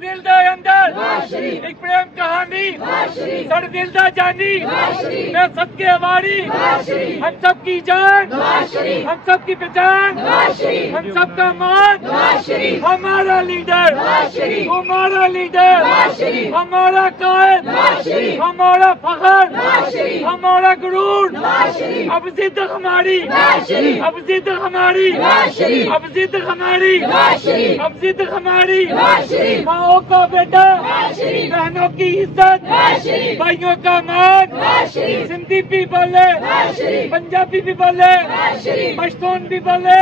दिल दे अंदर एक प्रेम कहानी सर दिल दा जानी मैं सबके आवारी हम सब की जान हम सब की पहचान हम सबका मान हमारा लीडर हमारा लीडर हमारा कायद हमारा फखर हमारा गुरूर अब जिद हमारी अब जिद हमारी अब जिद हमारी अब जिद हमारी माओ का बेटा बहनों की इज्जत भाइयों का मान सिंधी भी बोले पंजाबी भी बोले पश्तून भी बोले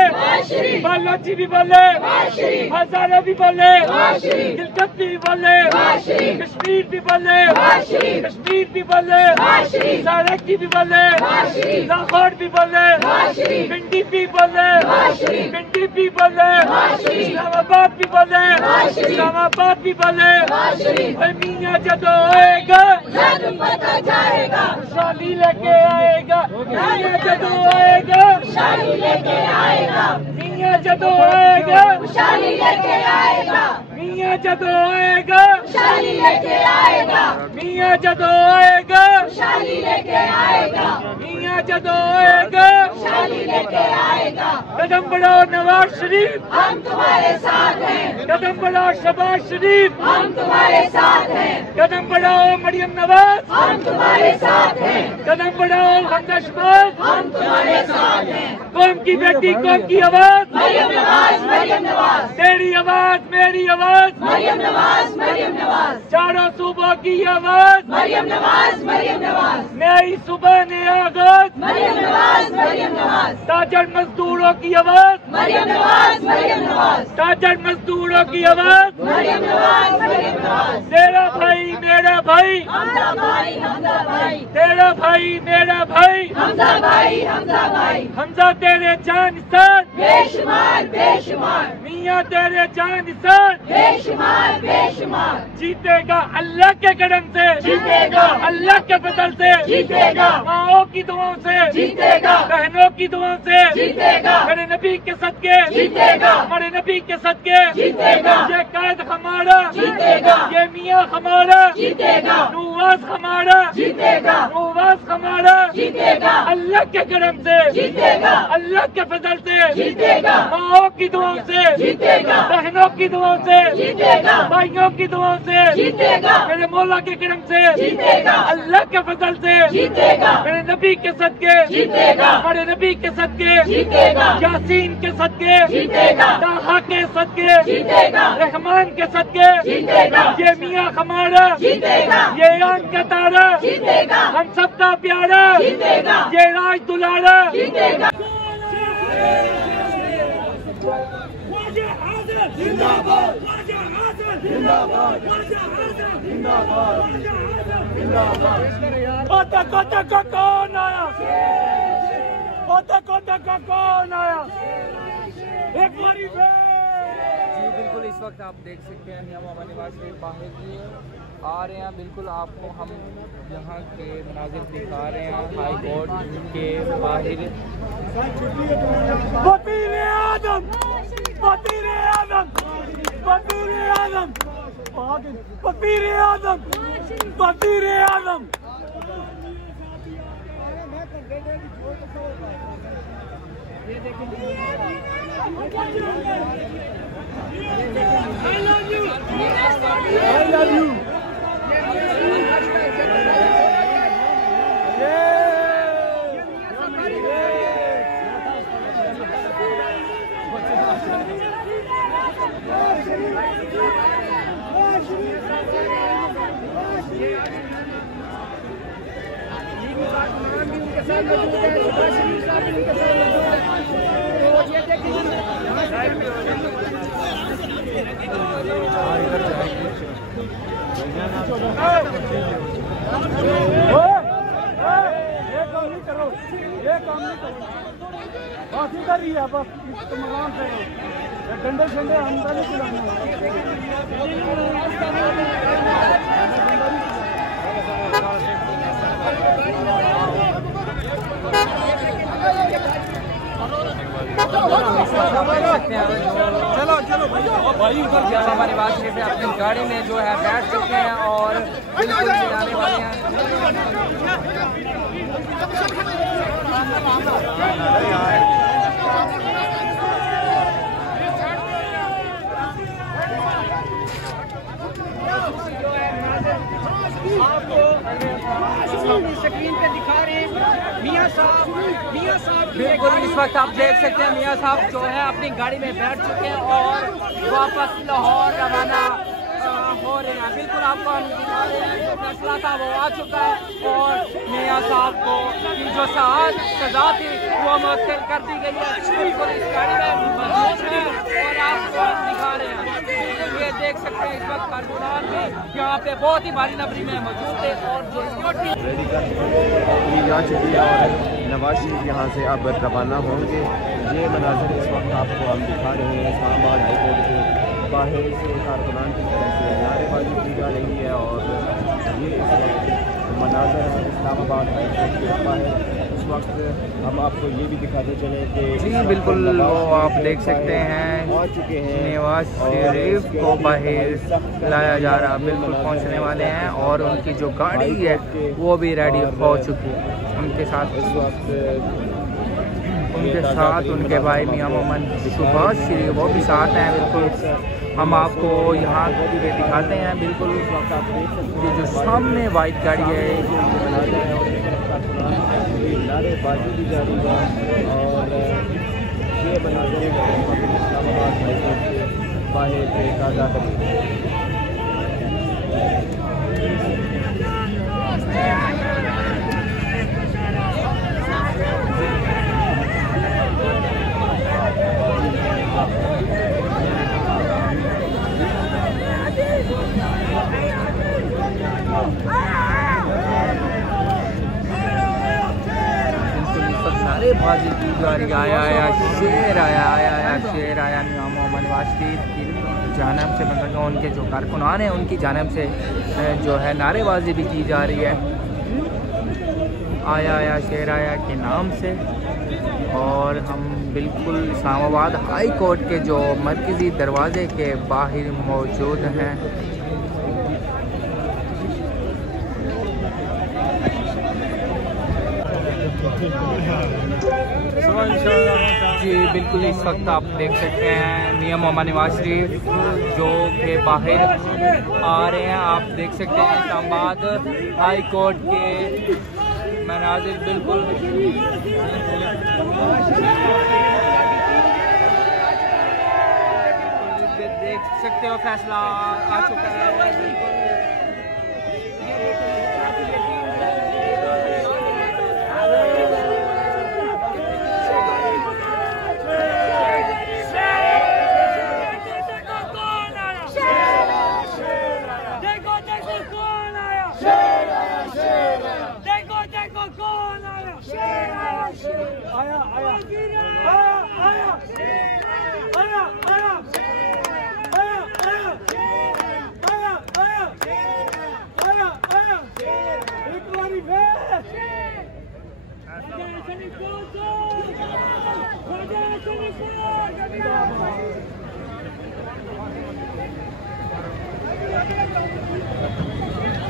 बालोची भी बोले हजारा भी बोले दिलकत भी बोले कश्मीर भी बोले कश्मीर भी बोले सारकी भी बोले लाहौर भी बोले पिंडी भी बोले पिंडी भी बोले इस्लामाबाद भी बोले इस्लामाबाद भी बोले मियाँ जदों आएगा पता जाएगा शाली लेके आएगा मियाँ जदों आएगा शाली लेके आएगा मियाँ जदों आएगा शाली लेके आएगा मियाँ जदों आएगा शाली लेके आएगा मियाँ जदों आएगा शाली लेके आएगा मियाँ जदों आएगा शाली लेके आएगा कदम बढ़ाओ नवाज शरीफ हम तुम्हारे साथ हैं कदम बढ़ाओ शहबाज शरीफ हम तुम्हारे साथ हैं कदम बढ़ाओ मरियम नवाज हम तुम्हारे साथ हैं कदम बढ़ाओ हमजा शहबाज हम तुम्हारे साथ हैं कौम की बेटी कौम की आवाज मरियम नवाज तेरी आवाज मेरी आवाज मरियम नवाज चारों सूबों की आवाज मरियम नवाज नई सुबह ने आगाज मरियम नवाज ताजर मजदूरों की आवाज मरियम नवाज ताजर मजदूरों की आवाज मरियम नवाज तेरा भाई मेरा भाई हमजा भाई तेरा भाई मेरा भाई हमजा भाई हमजा तेरे जान निसार बेशुमार मियाँ तेरे जान निसार बेशुमार जीतेगा अल्लाह के करम से जीतेगा अल्लाह के फजल से जीतेगा माओ की दुआओं से जीतेगा बहनों की दुआओं से जीतेगा मेरे नबी के सदके जीतेगा हमारे नबी के सदके जीतेगा ये कायद हमारा जीतेगा ये मियाँ हमारा जीतेगा नवाज हमारा जीतेगा नवाज हमारा जीतेगा अल्लाह के करम से जीतेगा अल्लाह के फजल से जीतेगा माओ की दुआओं से जीतेगा बहनों की दुआओं से जीतेगा भाइयों की दुआओं से जीतेगा मेरे मौला के करम से जीतेगा अल्लाह के फजल से जीतेगा मेरे नबी के सदके जीतेगा हमारे नबी के सदके जीतेगा यासीन के सदके जीतेगा ताहा के सदके जीतेगा रहमान के सदके जीतेगा ये मियाँ हमारा जीतेगा ये आन का तारा जीतेगा हम सबका प्यारा जीतेगा ये राज दुलारा जीतेगा जिंदाबाद जिंदाबाद कोटा कोटा का कौन आया कोटा कोटा का कौन आया एक बारी जी बिल्कुल इस वक्त आप देख सकते हैं मियाँ मोहम्मद नवाज शरीफ बाहर जी आ रहे हैं। बिल्कुल आपको हम यहाँ के मनाजिर दिखा रहे हैं हाई कोर्ट के बाहर। वज़ीर आज़म वज़ीर आज़म वज़ीर आज़म वज़ीर आज़म वज़ीर आज़म I love you बस इधर ही है बस मकान से डंडे शंडे हम नहीं चलाने चलो चलो जामा निवाज शरीफ में अपनी गाड़ी में जो है बैठ चुके हैं और बिल्कुल आने वाले हैं। आपको स्क्रीन पे दिखा रहे हैं मियां साहब बिल्कुल इस वक्त आप देख सकते हैं मियां साहब जो है अपनी गाड़ी में बैठ चुके हैं और वापस लाहौर रवाना हो रहे हैं। बिल्कुल आपको हम दिखा रहे हैं जो फैसला था वो आ चुका है और मियां साहब को जो सजा थी वो मुअत्तल कर दी गई है। बिल्कुल इस गाड़ी में मौजूद है और आपको हम दिखा रहे हैं। ये देख सकते हैं इस वक्त कारकुनान में यहाँ पे बहुत ही भारी नफरी में मौजूद थे और जो जा चुकी है और नवाज शरीफ यहाँ से अब रवाना होंगे। ये मनाजर इस वक्त आपको हम दिखा रहे हैं इस्लामाबाद हाई कोर्ट के बाहर से कारकुनान की तरफ से नारेबाजी की जा रही है और ये इस वक्त मनाजर है इस्लामाबाद हाई कोर्ट के बाहर। इस वक्त हम आपको ये भी दिखाते चले कि जी बिल्कुल वो आप देख सकते हैं आ चुके हैं नवाज शरीफ को बाहर लाया जा रहा, बिल्कुल पहुंचने वाले हैं और उनकी जो गाड़ी है वो भी रेडी हो चुकी है। उनके साथ इस वक्त उनके भाई मियां मोहम्मद सुभाष शरीफ वो भी साथ हैं। बिल्कुल हम आपको यहाँ पे दिखाते हैं। बिल्कुल ये जो सामने वाइट गाड़ी है नारेबाजी भी जारी है और ये मनाजर इस्लामाबाद हाई कोर्ट के बाहर एक आज़ाद नारेबाजी की जा रही आया शेर आया शेर आया मियां मोहम्मद नवाज शरीफ की जानब से, मतलब उनके जो कारकुनान हैं उनकी जानब से जो है नारेबाजी भी की जा रही है आया शेर आया के नाम से। और हम बिल्कुल इस्लामाबाद हाई कोर्ट के जो मरकज़ी दरवाज़े के बाहर मौजूद हैं। जी बिल्कुल इस वक्त आप देख सकते हैं मियां मोहम्मद नवाज शरीफ जो के बाहर आ रहे हैं। आप देख सकते हैं इस्लामाबाद हाई कोर्ट के मनाजिर बिल्कुल देख सकते हो फैसला आ चुका है। बिल्कुल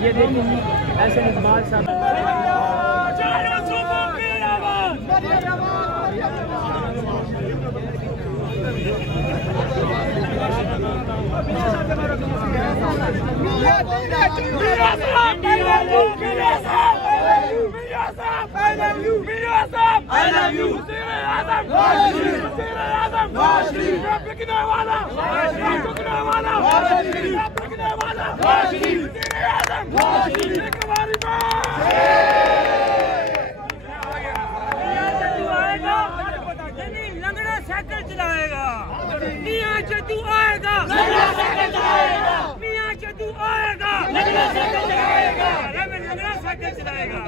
ये देखिए ऐसे इकबाल साहब साइकिल चलाएगा मियां जद्दू आएगा, मियां जद्दू आएगा, साइकिल चलाएगा।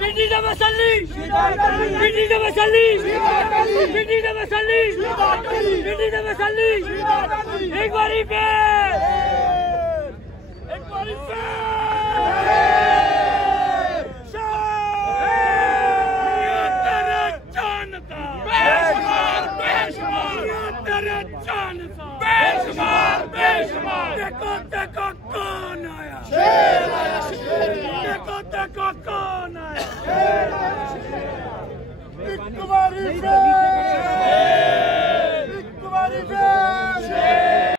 पिंडी दा मसली, पिंडी दा मसली, पिंडी दा मसली, पिंडी दा मसली। एक बारी पे, एक बारी पे तेरे जान का देखो देखो कौन